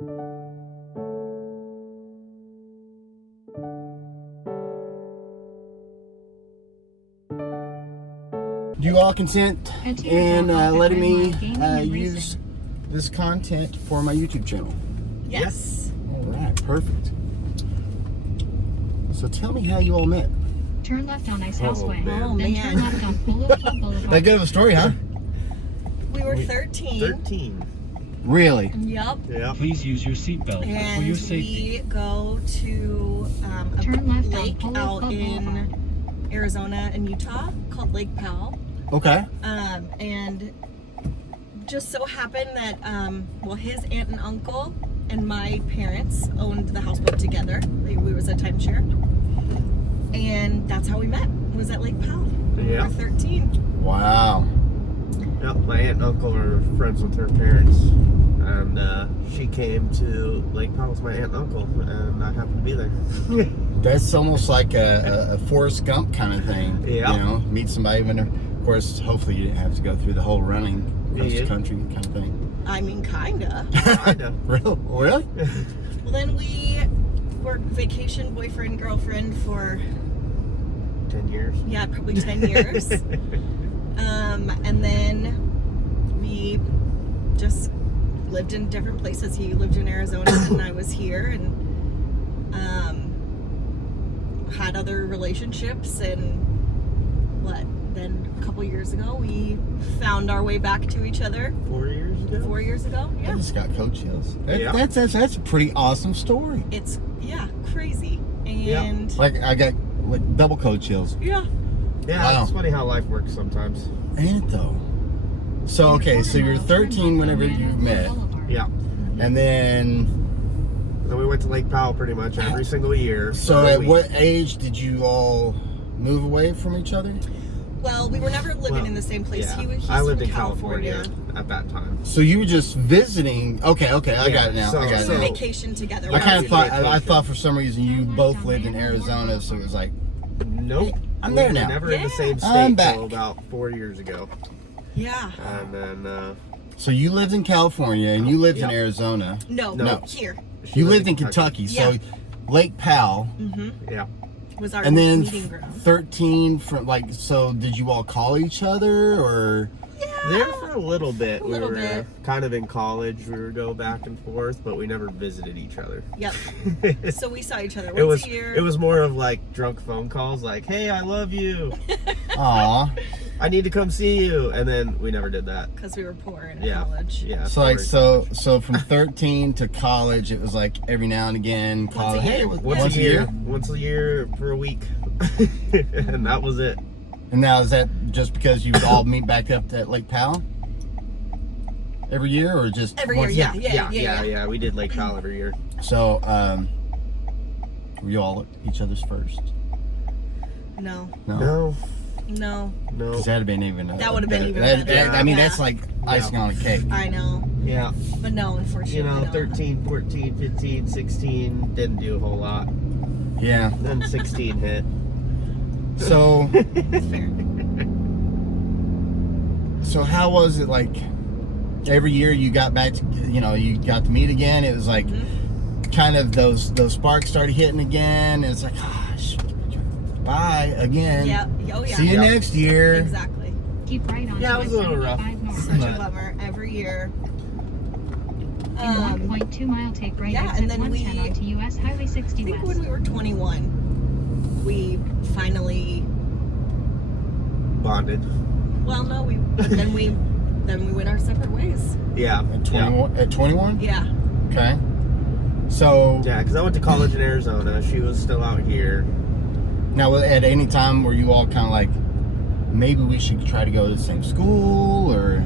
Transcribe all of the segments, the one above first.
Do you all consent in letting me use this content for my YouTube channel? Yes. All right, perfect. So tell me how you all met. Turn left on Ice House Way. Oh, Then man. turn left on Polo Club Boulevard. That good of a story, huh? We were 13. 13. Really? Yep. Yeah. Please use your seatbelt for And your safety. we go to a Turn left on lake Polo out Club in Boulevard. Arizona and Utah called Lake Powell. Okay. And just so happened that, his aunt and uncle and my parents owned the houseboat together. We was a timeshare. And that's how we met, was at Lake Powell. We Yeah. were 13. Wow. Yep, my aunt and uncle are friends with her parents. And she came to Lake Powell with my aunt and uncle, and I happened to be there. That's almost like a Forrest Gump kind of thing. Yeah. You know, meet somebody when they're, of course, hopefully you didn't have to go through the whole running coast to Yeah. country kind of thing. I mean, kinda. Kinda. Really? Well, then we were vacation boyfriend, girlfriend for, 10 years. yeah, probably 10 years. And then we just lived in different places. He lived in Arizona and I was here, and had other relationships, and then a couple years ago we found our way back to each other. 4 years ago? 4 years ago. I Yeah. just got coach chills. Yeah. That's a pretty awesome story. It's, yeah, crazy. And Like I got like double coach chills. yeah. Yeah, Wow. it's funny how life works sometimes. Ain't it though? So okay, so you're 13 whenever you met, Yeah. and then So we went to Lake Powell pretty much every single year. so for a at week. what age did you all move away from each other? Well, we were never living Well, in the same place. Yeah. He's I lived from in California at that time. So you were just visiting. Okay, I got it now. So- I got it We now. vacation together. I kind of thought I vacation. thought for some reason you both lived in Arizona, so it was like, Nope. I'm We there were now. Never in the Yeah. same I'm state back. till about 4 years ago. Yeah. And then so you lived in California and you lived in Yep. Arizona. No, No. here You lived in Kentucky, so Yeah. Lake Powell, yeah. was our and then meeting ground. 13 from like. So did you all call each other or? There for a little bit. A little we were bit. kind of in college. We would go back and forth, but we never visited each other. Yep. So we saw each other It was once a year. it was more of like drunk phone calls, like, "Hey, I love you. Aw. I need to come see you," and then we never did that. because we were poor in Yeah, college. yeah. So like sorry. so from 13 to college, it was like every now and again call. a Hey, year. once a year for a week, and that was it. And now is that just because you would all meet back up at Lake Powell every year, or just Every year, once- yeah. We did Lake Powell every year. So were you all each other's first? No, No, no. Because that'd have been even. That would've been even that- better. I mean, Yeah. that's like icing on a cake. I know, yeah. but no, unfortunately, You know, no. 13, 14, 15, 16 didn't do a whole lot. Yeah. Then 16 hit. So That's fair. so how was it like? Every year you got back to, you got to meet again. It was like kind of those sparks started hitting again. And it's like, gosh, bye again. Yeah. Oh yeah. See you Yeah. next year. Exactly. Keep right on Yeah, it was a little rough. 75 north. Such a But- bummer every year. In 1.2 mile, take right yeah, exit and then 110 we- onto US Highway 60 I think West. when we were 21, we finally. Bonded. Well, no, then we went our separate ways. Yeah. At 21? At 21? Yeah. Okay. So Yeah, because I went to college in Arizona. She was still out here. now, at any time were you all kind of like, maybe we should try to go to the same school, or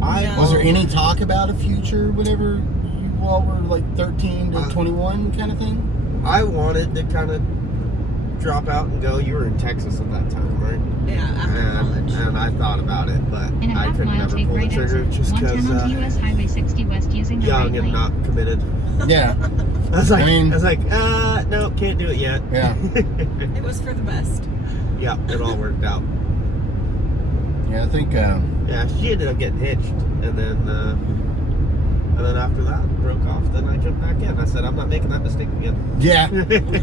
No. was there any talk about a future whenever you all were like 13 to 21 kind of thing? I wanted to kind of drop out and go. You were in Texas at that time, right? Yeah, after college. And I thought about it, but In a I half could mile, never take pull the right trigger exit just 110 onto because US Highway 60 West using the right young and lane. not committed. Yeah. I was like, I mean- no, can't do it yet. Yeah. It was for the best. Yeah, it all worked out. Yeah, I think, Yeah, she ended up getting hitched, and then after that broke off. Then said, I'm not making that mistake again. Yeah,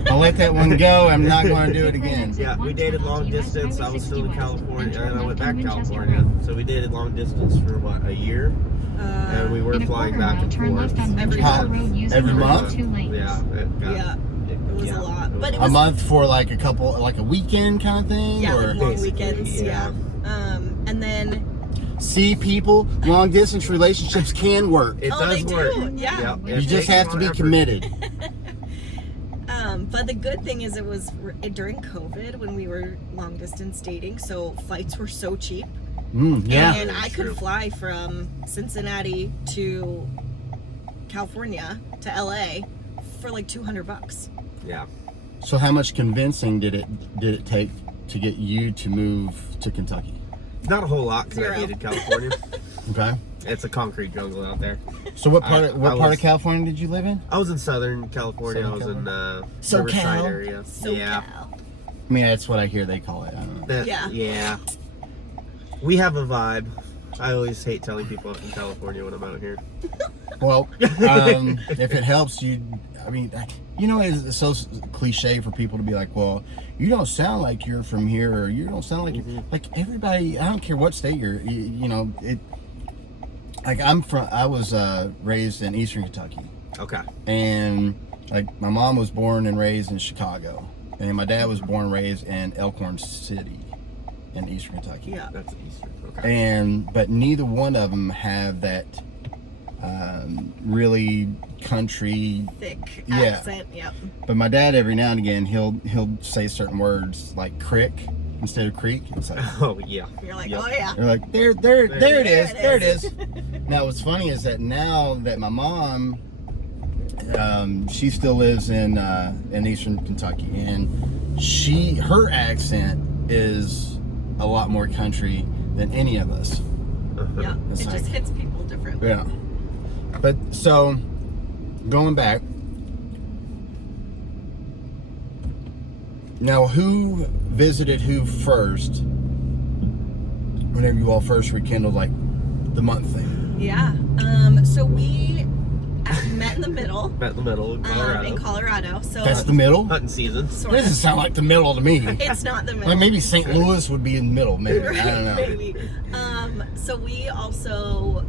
I'll let that one go. I'm not going to do it again. Yeah, we dated long distance. I was still in California, and I went back to California. So we dated long distance for, what, a year? And we were flying back and forth. Every month? Yeah. It was a lot. But it A was, month for like a weekend kind of thing? yeah, Or? like long Basically, weekends, yeah. And then, See, people, long distance relationships can work. It oh, does they work. do, yeah. You just have to be committed. But the good thing is it was during COVID when we were long distance dating, so flights were so cheap. Yeah. And I True. could fly from Cincinnati to California to LA for like $200. Yeah. So how much convincing did it take to get you to move to Kentucky? Not a whole lot because I 0. hated California. Okay. It's a concrete jungle out there. So what part I of was- California did you live in? I was in Southern California. I was in SoCal. Riverside area. SoCal. Yeah. I mean, that's what I hear they call it. I don't know. Yeah. We have a vibe. I always hate telling people I'm from California when I'm out here. Well, if it helps you, I mean, it's so cliche for people to be like, well, you don't sound like you're from here, or you don't sound like you're, like everybody, I don't care what state you're, like I was raised in Eastern Kentucky. Okay. And like my mom was born and raised in Chicago, and my dad was born and raised in Elkhorn City in Eastern Kentucky. Yeah. That's Eastern. Okay. But neither one of them have that really country. Thick Yeah. accent, yep. But my dad, every now and again, he'll say certain words like crick instead of creek. It's like, Oh yeah. You're like, Yep. oh yeah. they're like, there it is, there it is. Now, what's funny is that now that my mom, she still lives in Eastern Kentucky, and her accent is a lot more country than any of us. Yeah. It's It like- just hits people differently. Yeah. But so, going back, now who visited who first whenever you all first rekindled like the month thing? Yeah. So we met in the middle. Met in the middle in Colorado. In Colorado. So That's the middle? Hunting season. It sort doesn't of. sound like the middle to me. It's not the middle. Like maybe St. Louis would be in the middle, maybe. I don't know. Maybe. So we also,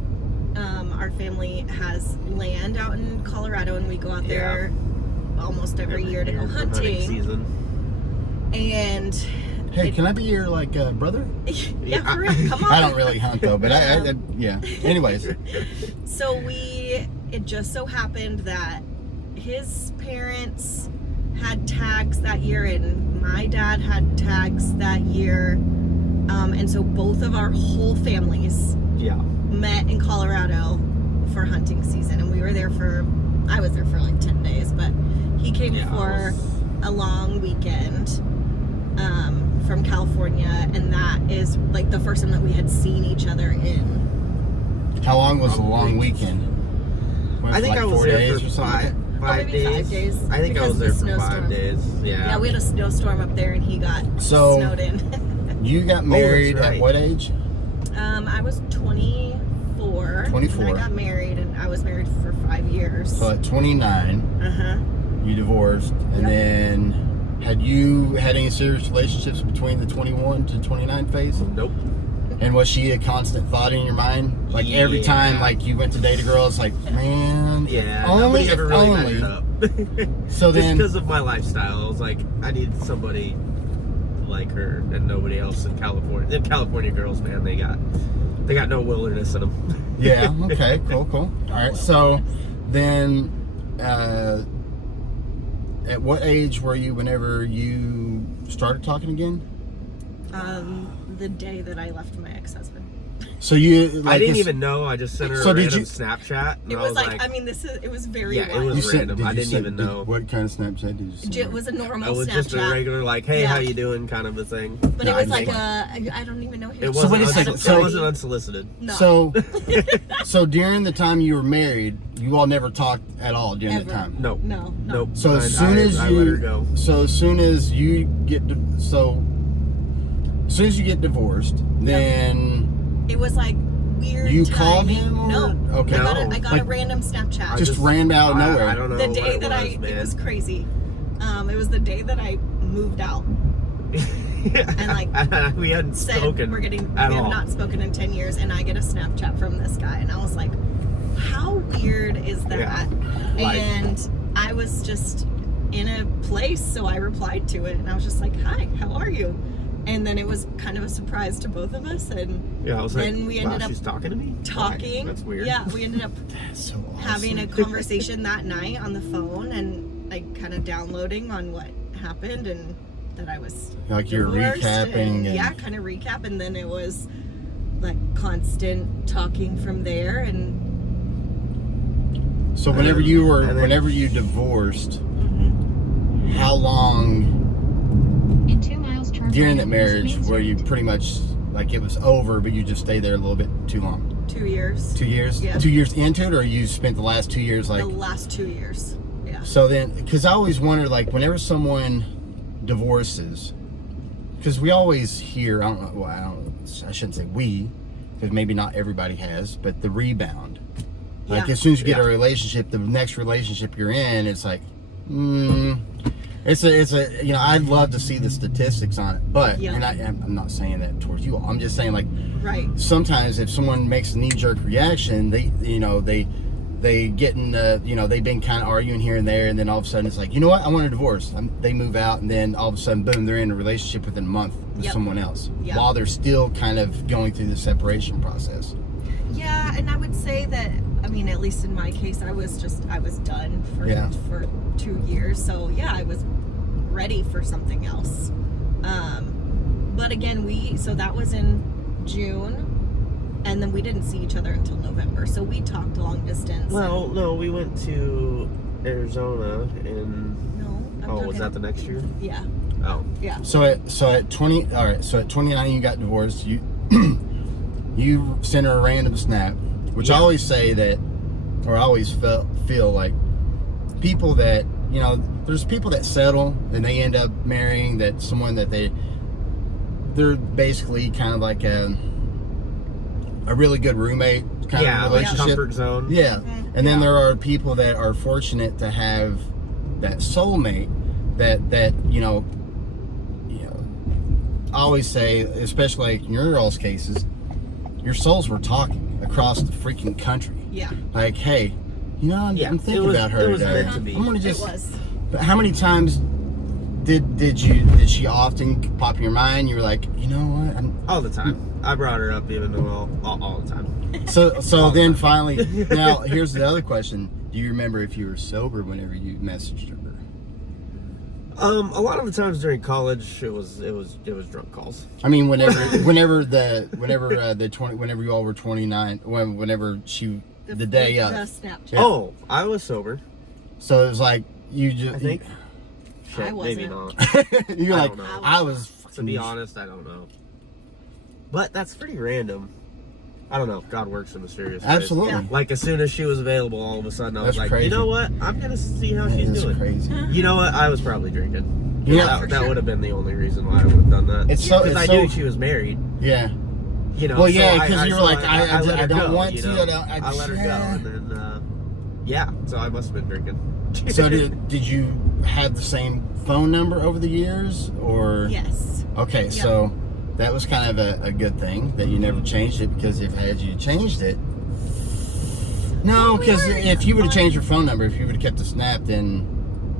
our family has land out in Colorado, and we go out there almost every year to go for hunting hunting. season. And Hey, can I be your like brother? yeah, for real, come on. I don't really hunt though, but I yeah. Anyways, So it just so happened that his parents had tags that year, and my dad had tags that year. And so both of our whole families Yeah. met in Colorado for hunting season, and I was there for like 10 days, but he came for a long weekend from California, and that is like the first time that we had seen each other in. how long was the long weekend? I think like I was 4 there days for or something? five maybe days. 5 days, I think I because was there of for the 5 snowstorm. days. Yeah. Yeah, we had a snowstorm up there, and he got So- snowed in. You got married right. at what age? I was 24. 24. And I got married, and I was married for 5 years. So at 29, Uh-huh. you divorced, and Yep. then had you had any serious relationships between the 21 to 29 phase? Nope. And was she a constant thought in your mind? Like every Yeah. time like you went to date a girl, it's like, man, Yeah. only Nobody if ever really only. matched up. So Just then, because of my lifestyle, I was like, I need somebody like her, and nobody else in California. The California girls, man, they got no wilderness in them. yeah, okay, cool. All right, so then, at what age were you whenever you started talking again? The day that I left my ex-husband. So you, like, I didn't this- even know. I just sent her So a did random you- Snapchat. And It I was like, I mean, it was very Yeah, it wild. was random. I didn't even know. What kind of Snapchat did you send? It was a normal it was Snapchat. just a regular, like, hey, Yeah. how you doing, kind of a thing. But No, it was I like just- I don't even know his It So wait wasn't. a second, It so- wasn't unsolicited. No. So, so during the time you were married, you all never talked at all during Ever. that time. No. No. Nope. So as I soon as I you, let her go. so as soon as you get, as soon as you get divorced, then It was like weird You timing. called him? Or? No. Okay. I got a Like, random Snapchat. just ran out of nowhere. I don't know the what day it that was, it was crazy. It was the day that I moved out. And like we hadn't said spoken we at have all. not spoken in 10 years, and I get a Snapchat from this guy, and I was like, how weird is that? Yeah. And I was just in a place, so I replied to it, and I was just like, hi, how are you? And then it was kind of a surprise to both of us, and Yeah, I was like, then we ended up she's talking to me? talking. Why? That's weird. Yeah, we ended up That's so awesome. having a conversation that night on the phone, and like kind of downloading on what happened, and that I was Like you're divorced, recapping. and, yeah, kind of recap, and then it was like constant talking from there. And So whenever you divorced, how long In 2 miles, turn during right that on East marriage Main were you Street. pretty much like it was over, but you just stayed there a little bit too long? 2 years. 2 years? Yeah. 2 years into it, or you spent the last 2 years like? The last 2 years. Yeah. So then, because I always wonder, like, whenever someone divorces, because we always hear, I shouldn't say we, because maybe not everybody has, but the rebound. Like, Yeah. as soon as you get Yeah. a relationship, the next relationship you're in, it's like, it's a, you know, I'd love to see the statistics on it, but, Yeah. and I'm not saying that towards you all. I'm just saying, like, Right. sometimes if someone makes a knee-jerk reaction, they get in the, you know, they've been kind of arguing here and there, and then all of a sudden it's like, you know what, I want a divorce. They move out, and then all of a sudden, boom, they're in a relationship within a month with Yep. someone else, Yep. while they're still kind of going through the separation process. Yeah, and I would say that, I mean, at least in my case, I was done for Yeah. 2 years. So yeah, I was ready for something else. But again, so that was in June, and then we didn't see each other until November. So we talked long distance. Well, no, we went to Arizona in. No. I'm Oh, was talking- that the next year? Yeah. Oh. Yeah. So at 20, all right, so at 29 you got divorced. You you sent her a random snap, which I Yeah. always say that, or I always feel like people that, you know, there's people that settle and they end up marrying that someone that they're basically kind of like a really good roommate kind Yeah, of like relationship. comfort zone. Yeah. And then Yeah. there are people that are fortunate to have that soulmate that you know, I always say, especially like in your all's cases, your souls were talking across the freaking country. Yeah. Like, hey, you know, Yeah, I'm thinking about her it was today. meant to be. I'm gonna It just. was. But how many times did she often pop in your mind? You were like, you know what? All the time. I brought her up even though all the time. So All the then time. finally, now here's the other question: do you remember if you were sober whenever you messaged her? A lot of the times during college, it was drunk calls. I mean, whenever you all were 29, whenever the day The up. Snapchat. Yeah. Oh, I was sober. So it was like you just. I think. I Maybe wasn't. not. You're I like, don't know. I was. To be honest, I don't know. But that's pretty random. I don't know. God works in mysterious ways. Absolutely. Yeah. Like as soon as she was available, all of a sudden I was That's like, crazy. you know what? I'm gonna see how That she's is doing. crazy. You know what? I was probably drinking. Yeah, for that sure. would have been the only reason why I would have done that. It's so. Because It's I so. knew she was married. Yeah. You know. Well, so yeah, 'cause you were so like, I let her don't go, want you to, know? I let her go, and then yeah. So I must have been drinking. So did you have the same phone number over the years, or? Yes. Okay, Yeah. so that was kind of a good thing that you never changed it, because if had you changed it, no, because if you would have changed your phone number, if you would have kept the snap, then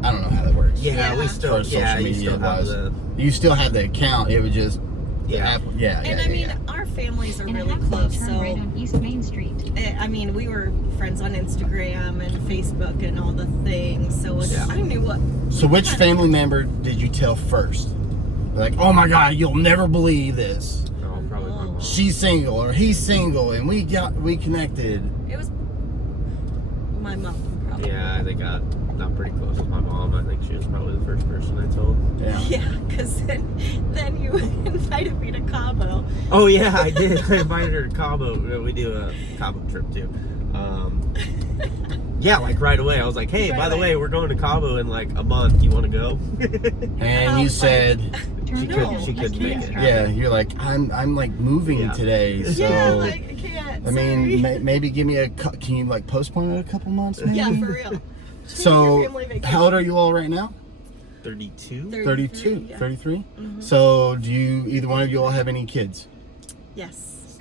I don't know how that works. Yeah, Yeah. we As still. far as Yeah, social you media still have wise, the. you still have the account. It would just Yeah. yeah. And I mean, our families are In a really half mile, close, turn so right on East Main Street. I mean, we were friends on Instagram and Facebook and all the things, so it's, Yeah. I knew what. So which family member did you tell first? Like, oh my God, you'll never believe this. Oh, probably my mom. She's single or he's single, and we connected. It was my mom, probably. Yeah, I think I got pretty close with my mom. I think she was probably the first person I told. Yeah. Yeah, because then you invited me to Cabo. Oh yeah, I did. I invited her to Cabo. We do a Cabo trip too. Yeah, like right away. I was like, hey, Right by the away. way, we're going to Cabo in like a month. You want to go? And you said, She couldn't make it. yeah, you're like, I'm like moving Yeah. today, so. Yeah, like I can't. I mean, maybe give me can you like postpone it a couple months? Maybe? Yeah, for real. So, how old are you all right now? 32? 32, yeah. 33? Mhm. So, do you, either one of you all have any kids? Yes.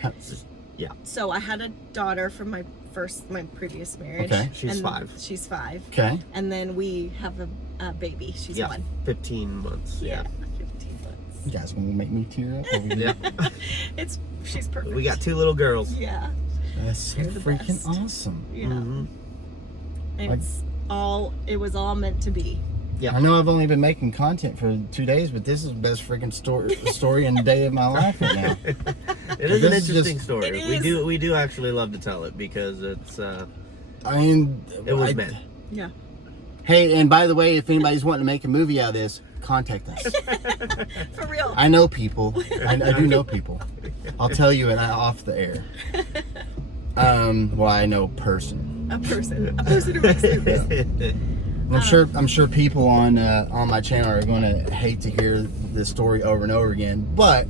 Yeah. So I had a daughter from my previous marriage. Okay. She's and 5. She's 5. Okay. And then we have a baby. She's Yeah. 1. 15 months. Yeah. Yeah. 15 months. You guys want to make me tear up? Over Yeah. here? She's perfect. We got 2 little girls. Yeah. That's so You're the freaking best. awesome. Yeah. Mm-hmm. It was all meant to be. Yeah. I know I've only been making content for 2 days, but this is the best freaking story and day of my life right now. It is an This is interesting just- story. It is. We do actually love to tell it because it's I mean, it was meant. Yeah. Hey, and by the way, if anybody's wanting to make a movie out of this, contact us. For real. I know people. I do know people. I'll tell you it off the air. Well, I know person. A person who makes movies. I'm sure people on my channel are going to hate to hear this story over and over again, but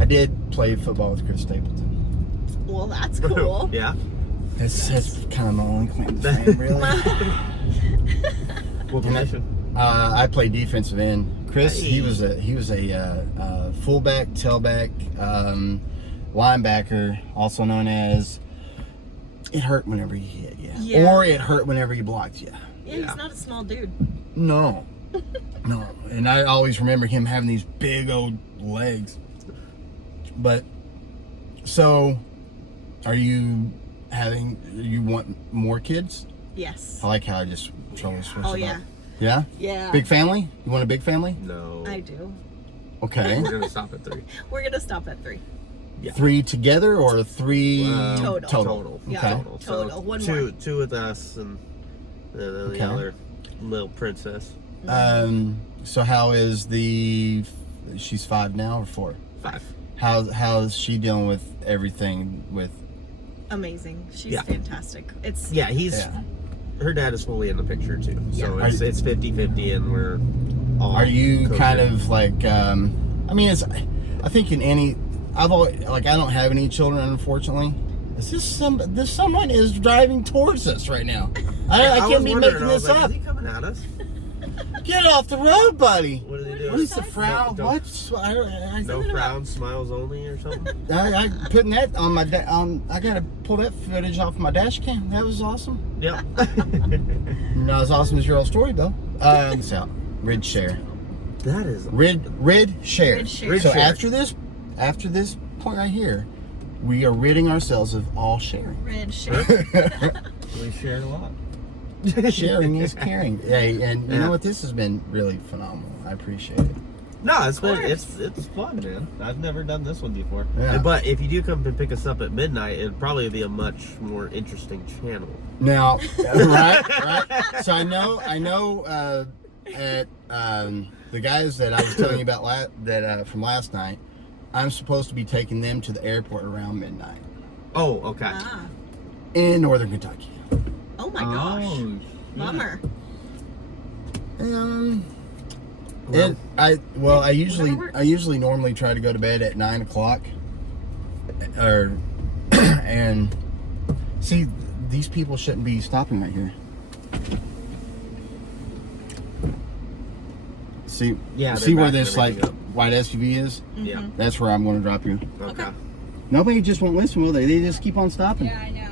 I did play football with Chris Stapleton. Well, that's cool. Yeah. That's kind of my only claim to fame, really. What position? I played defensive end. Chris, Hey. he was a fullback, tailback, linebacker, also known as. It hurt whenever he hit you, Yeah. or it hurt whenever he blocked you. Yeah, Yeah. he's not a small dude. No, no, and I always remember him having these big old legs. But so, you want more kids? Yes. I like how I just totally switched Oh it yeah. up. Yeah? Yeah. Big family? You want a big family? No. I do. Okay. We're gonna stop at 3. We're gonna stop at 3. Yeah. 3 together or 3 Total. Total. Yeah. Okay. Total. Total. So One two more. two with us and then Okay. the other little princess. So how is she's 5 now or 4? 5. How's she dealing with everything with? Amazing. She's Yeah. fantastic. It's Yeah, her dad is fully in the picture too. So it's 50-50 and we're all Are you co-sharing. kind of like, I mean, I think in any, I've always, like, I don't have any children, unfortunately. Someone is driving towards us right now. I was can't be wondering, making I was this like, up. Is he coming at us? Get off the road, buddy. What are they doing? What is the frown? Don't- What? No frowns, smiles only or something? I putting that on my, I gotta pull that footage off my dash cam. That was awesome. Yep. Not as awesome as your old story, though. So, Rid share. That is Rid share. Rid share. So share. after this point right here, we are ridding ourselves of all sharing. red shirt. we shared a lot. Sharing is caring. Hey, and you Yeah. know what? This has been really phenomenal. I appreciate it. No, it's been course. it's fun, man. I've never done this one before. Yeah. But if you do come and pick us up at midnight, it'd probably be a much more interesting channel. Now, right. So I know. At the guys that I was telling you about from last night, I'm supposed to be taking them to the airport around midnight Oh, okay. Ah. in Northern Kentucky. Oh my gosh. Bummer. I usually normally try to go to bed at 9 o'clock, and see, these people shouldn't be stopping right here. See, Yeah, see they're where backing this like everything white SUV is? Yeah. That's where I'm going to drop you. Okay. Nobody just won't listen, will they? They just keep on stopping. Yeah, I know.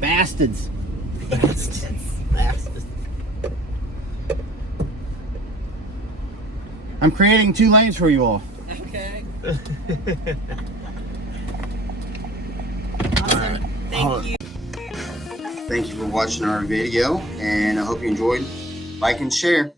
Bastards. Bastards. I'm creating 2 lanes for you all. Okay. All right. Thank you. Thank you for watching our video, and I hope you enjoyed. Like and share.